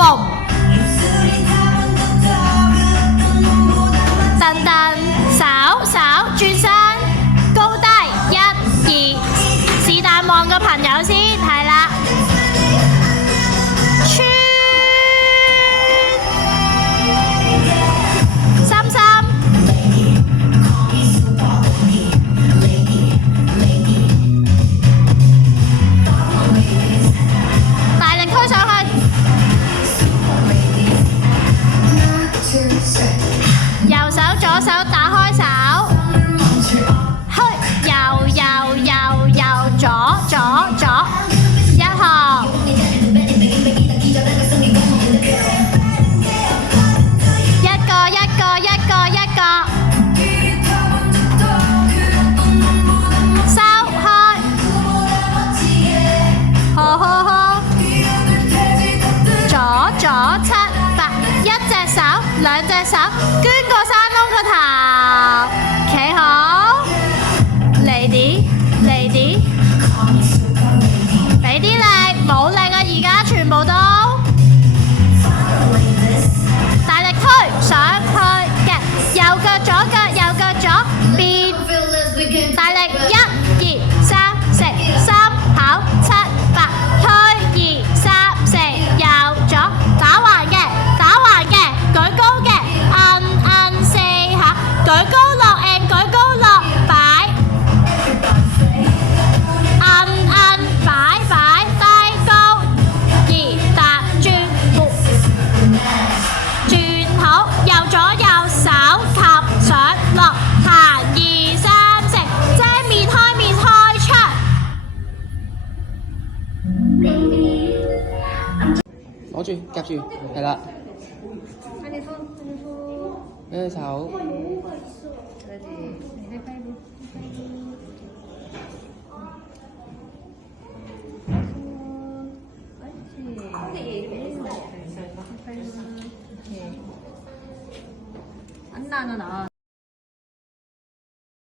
boom。蹬蹬，手手轉身，高低1、2，是但望個朋友先，係啦。穿，深深。大力推上去。右手左手打開手，去右右右右左左左，一項。一個一個一個一個，收開，呵呵呵，左左7、8，一隻手兩隻手，捐個山窿個頭，企好，lady lady，俾啲力，冇力啊！而家全部都大力推上去嘅，右腳左腳右腳左變，大力1、2、3、4，心口7、8，推2、3、4，右左打橫嘅，舉高嘅，按4下，舉高落，舉高落，擺，按擺擺，低高2踏轉轉好，右左右手及上落，行2、3、4，遮面開出。攞住夾住，係啦。俾佢手。